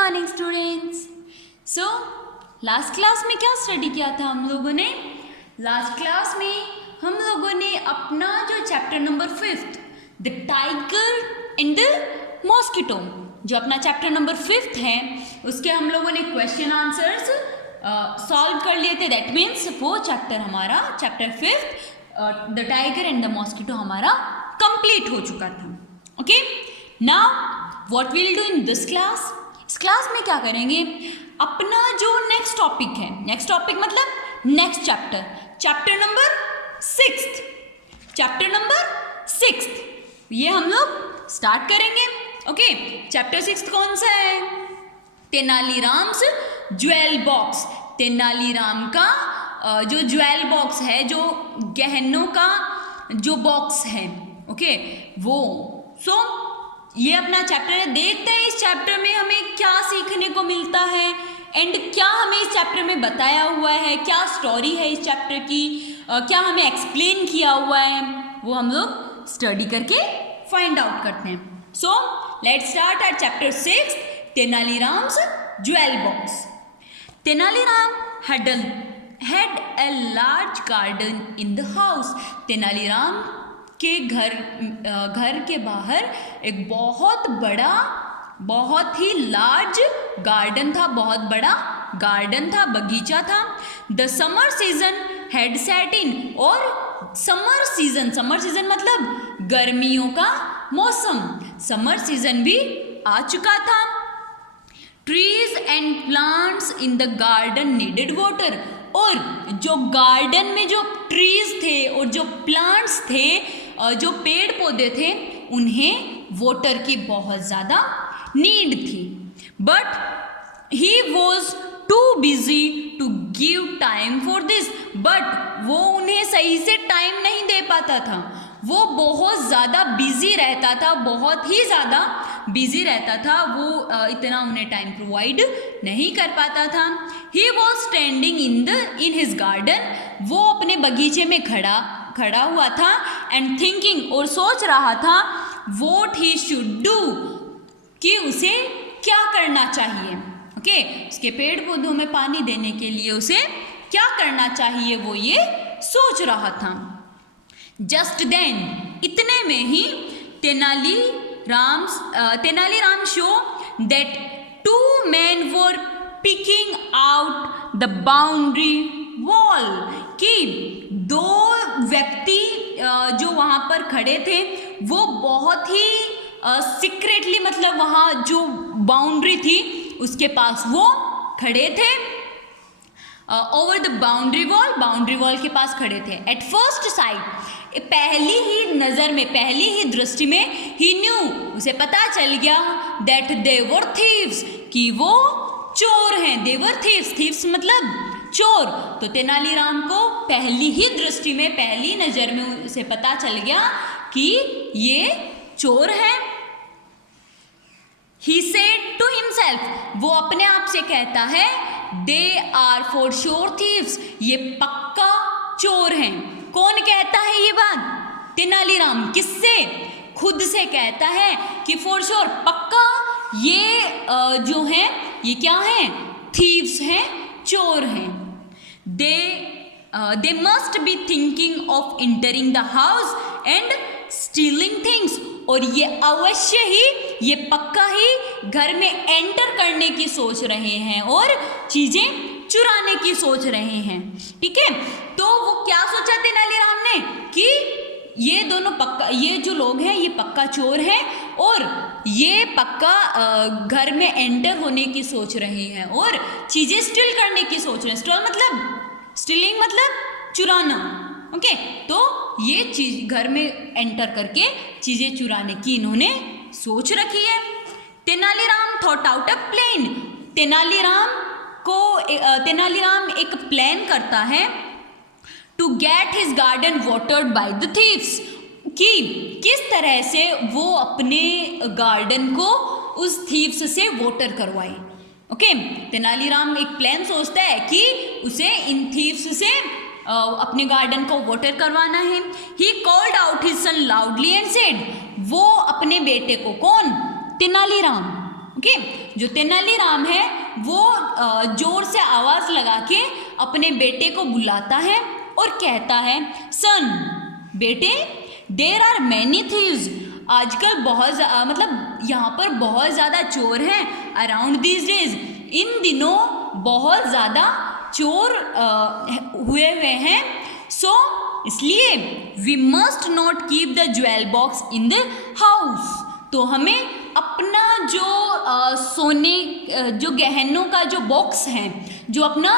Morning students. So last class में क्या study किया था हम लोगों ने? लास्ट क्लास में हम लोगों ने अपना जो chapter number 5 the tiger and the mosquito, जो अपना चैप्टर नंबर 5 है, उसके हम लोगों ने क्वेश्चन आंसर्स सॉल्व कर लिए थे। दैट मीन्स वो चैप्टर हमारा chapter 5 the tiger and the mosquito हमारा कंप्लीट हो चुका था। Okay, now what will do in this class? इस क्लास में क्या करेंगे? अपना जो नेक्स्ट टॉपिक है, नेक्स्ट टॉपिक मतलब नेक्स्ट चैप्टर, चैप्टर नंबर 6, ये हम लोग स्टार्ट करेंगे। ओके, चैप्टर 6 कौन सा है? तेनालीराम्स ज्वेल बॉक्स। तेनालीराम का जो ज्वेल बॉक्स है, जो गहनों का जो बॉक्स है, ओके, वो ये अपना चैप्टर है। देखते हैं इस चैप्टर में हमें क्या सीखने को मिलता है एंड क्या हमें इस चैप्टर में बताया हुआ है, क्या स्टोरी है इस चैप्टर की, क्या हमें एक्सप्लेन किया हुआ है, वो हम लोग स्टडी करके फाइंड आउट करते हैं। So let's start at chapter 6 Tenaliram's jewel box. Tenaliram had a large garden in the house. Tenaliram के घर के बाहर एक बहुत बड़ा, बहुत ही लार्ज गार्डन था, बहुत बड़ा गार्डन था, बगीचा था। The summer season had set in, और समर सीजन मतलब गर्मियों का मौसम, समर सीजन भी आ चुका था। Trees and plants in the garden needed water, और जो गार्डन में जो ट्रीज थे और जो प्लांट्स थे, जो पेड़ पौधे थे, उन्हें वाटर की बहुत ज़्यादा नीड थी। But he was too busy to give time for this, but वो उन्हें सही से टाइम नहीं दे पाता था। वो बहुत ज़्यादा बिजी रहता था, बहुत ही ज़्यादा बिजी रहता था, वो इतना उन्हें टाइम प्रोवाइड नहीं कर पाता था। He was standing in his garden, वो अपने बगीचे में खड़ा हुआ था, एंड थिंकिंग, और सोच रहा था, वॉट ही शुड डू, कि उसे क्या करना चाहिए। ओके, उसके पेड़ पौधों में पानी देने के लिए उसे क्या करना चाहिए, वो ये सोच रहा था। जस्ट देन, इतने में ही Tenaliram saw that 2 men were picking out the boundary wall, कि 2 व्यक्ति जो वहाँ पर खड़े थे, वो बहुत ही सीक्रेटली, मतलब वहाँ जो बाउंड्री थी उसके पास वो खड़े थे। ओवर द बाउंड्री वॉल के पास खड़े थे। एट फर्स्ट साइट, पहली ही नज़र में, पहली ही दृष्टि में, ही न्यू, उसे पता चल गया, दैट दे वर थीव्स, कि वो चोर हैं। दे वर थीव्स मतलब चोर। तो तेनालीराम को पहली ही दृष्टि में, पहली नज़र में उसे पता चल गया कि ये चोर हैं। He said to himself, वो अपने आप से कहता है, they are for sure thieves, ये पक्का चोर हैं। कौन कहता है ये बात? तेनालीराम। किससे? खुद से कहता है कि for sure, पक्का ये जो हैं, ये क्या हैं? thieves हैं, चोर हैं। They must be thinking of entering the house and stealing things, और ये अवश्य ही, ये पक्का ही घर में एंटर करने की सोच रहे हैं और चीजें चुराने की सोच रहे हैं। ठीक है, तो वो क्या सोचा तेनालीराम ने, कि ये दोनों पक्का, ये जो लोग हैं ये पक्का चोर हैं, और ये पक्का घर में एंटर होने की सोच रहे हैं और चीजें स्टील करने की सोच रहे हैं। स्टीलिंग मतलब चुराना। ओके, तो ये चीज घर में एंटर करके चीजें चुराने की इन्होंने सोच रखी है। Tenaliram thought out a plan, Tenaliram एक प्लान करता है, to get his garden watered by the thieves, कि किस तरह से वो अपने गार्डन को उस थीव्स से वाटर करवाए। ओके, तेनालीराम एक प्लान सोचता है कि उसे इन थीव्स से अपने गार्डन को वाटर करवाना है। He called out his son loudly and said, वो अपने बेटे को, कौन? तेनालीराम, ओके, जो तेनालीराम है वो जोर से आवाज लगा के अपने बेटे को बुलाता है और कहता है, सन बेटे, देर आर मैनी थीव्स, आजकल बहुत मतलब यहाँ पर बहुत ज़्यादा चोर हैं, अराउंड दीज डेज, इन दिनों बहुत ज़्यादा चोर हुए हैं, सो इसलिए we must not keep the jewel box in the house, तो हमें अपना जो सोने जो गहनों का जो बॉक्स है, जो अपना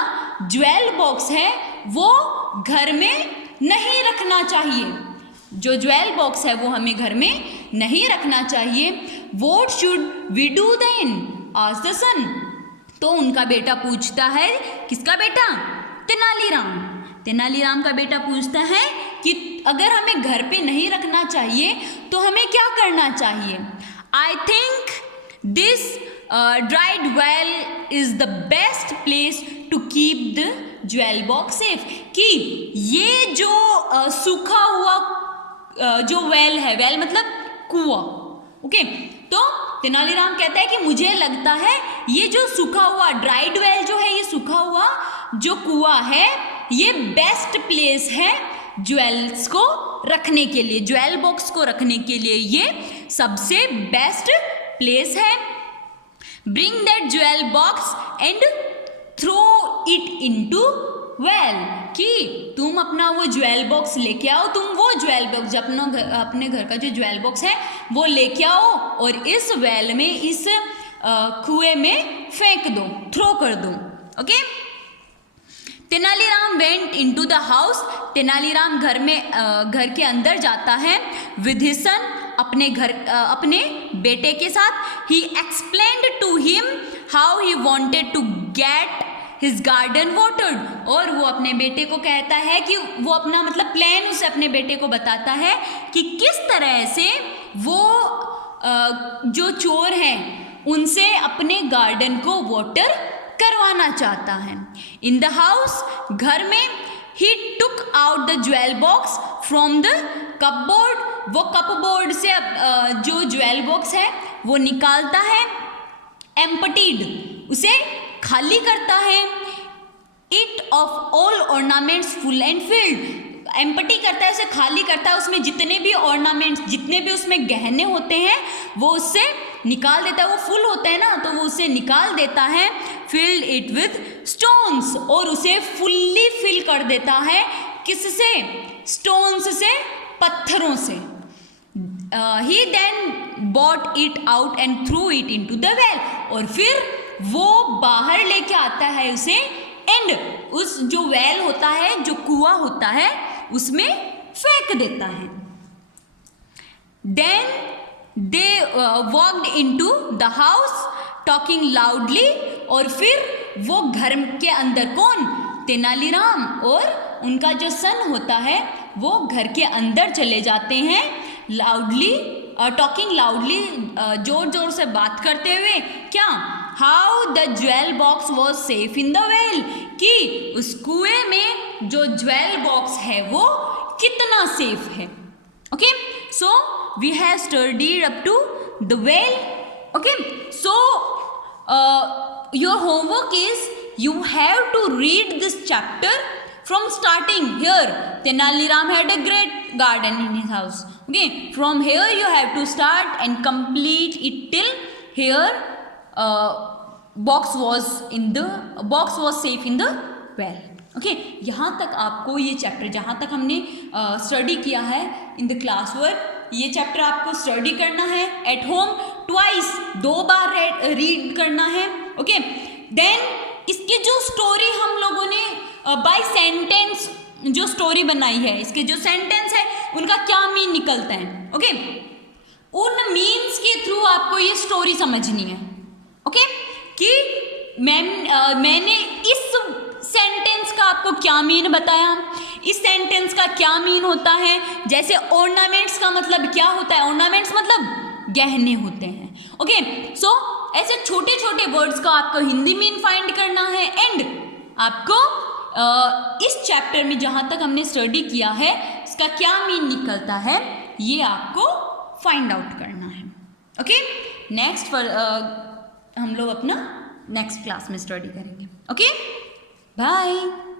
ज्वेल बॉक्स है, वो घर में नहीं रखना चाहिए, जो ज्वेल बॉक्स है वो हमें घर में नहीं रखना चाहिए। What should we do then, asked the son, तो उनका बेटा पूछता है, किसका बेटा, तेनालीराम, तेनालीराम का बेटा पूछता है कि अगर हमें घर पे नहीं रखना चाहिए तो हमें क्या करना चाहिए। I think this dried well is the best place to keep the jewel box safe, कि ये जो सूखा हुआ जो वेल है, वेल मतलब कुआं, ओके, तो तेनालीराम कहता है कि मुझे लगता है ये जो सूखा हुआ ड्राइड वेल जो है, ये सूखा हुआ जो कुआं है, ये बेस्ट प्लेस है ज्वेल्स को रखने के लिए, ज्वेल बॉक्स को रखने के लिए ये सबसे बेस्ट प्लेस है। Bring that jewel box and throw it into well, कि तुम अपना वो ज्वेल बॉक्स लेके आओ, तुम वो ज्वेल बॉक्स अपने घर का जो ज्वेल बॉक्स है वो लेके आओ और इस वेल में, इस कुएं में फेंक दो, थ्रो कर दो, okay. Tenaliram went into the house, Tenaliram घर के अंदर जाता है, विद हिज सन, अपने बेटे के साथ। He explained to him how he wanted to get his garden watered, और वो अपने बेटे को कहता है कि वो अपना मतलब प्लान उसे अपने बेटे को बताता है कि किस तरह से वो जो चोर हैं उनसे अपने गार्डन को वाटर करवाना चाहता है। इन द हाउस, घर में, he took out the jewel box from the cupboard, वो कपबोर्ड से जो ज्वेल बॉक्स है वो निकालता है, एम्पटीड, उसे खाली करता है, it of all ornaments full and field, empty करता है, उसे खाली करता है, उसमें जितने भी ऑर्नामेंट्स, जितने भी उसमें गहने होते हैं वो उससे निकाल देता है, वो फुल होता है ना, तो वो उसे निकाल देता है, फिल्ड इट विथ स्टोन्स, और उसे फुल्ली फिल कर देता है, किससे, स्टोन्स से, पत्थरों से। He then brought it out and threw it into the well, और फिर वो बाहर लेके आता है उसे, एंड उस जो वेल होता है, जो कुआं होता है, उसमें फेंक देता है। Then they walked into the house talking loudly, और फिर वो घर के अंदर, कौन, तेनालीराम और उनका जो सन होता है वो घर के अंदर चले जाते हैं, लाउडली, टॉकिंग लाउडली, जोर जोर से बात करते हुए, क्या, how the jewel box was safe in the well, कि उस कुएं में जो ज्वेल बॉक्स है वो कितना सेफ है, okay. So we have studied up to the well, okay. So your homework is you have to read this chapter from starting here. Tenali Ram had a great garden in his house, okay, from here you have to start and complete it till here box was safe in the well, okay. यहाँ तक आपको ये chapter, जहाँ तक हमने study किया है in the class work, ये चैप्टर आपको स्टडी करना है at home twice, 2 bar read करना है, ओके। देन इसकी जो स्टोरी हम लोगों ने बाय सेंटेंस जो स्टोरी बनाई है, इसके जो सेंटेंस है उनका क्या मीन निकलता है, ओके, उन मीन्स के थ्रू आपको ये स्टोरी समझनी है, ओके, कि मैंने इस सेंटेंस का आपको क्या मीन बताया, इस सेंटेंस का क्या मीन होता है। जैसे ऑर्नामेंट्स का मतलब क्या होता है, ऑर्नामेंट्स मतलब गहने होते हैं, ओके। सो ऐसे छोटे छोटे वर्ड्स का आपको हिंदी मीन फाइंड करना है, एंड आपको इस चैप्टर में जहाँ तक हमने स्टडी किया है इसका क्या मीन निकलता है ये आपको फाइंड आउट करना है, ओके। नेक्स्ट हम लोग अपना नेक्स्ट क्लास में स्टडी करेंगे. Okay, bye.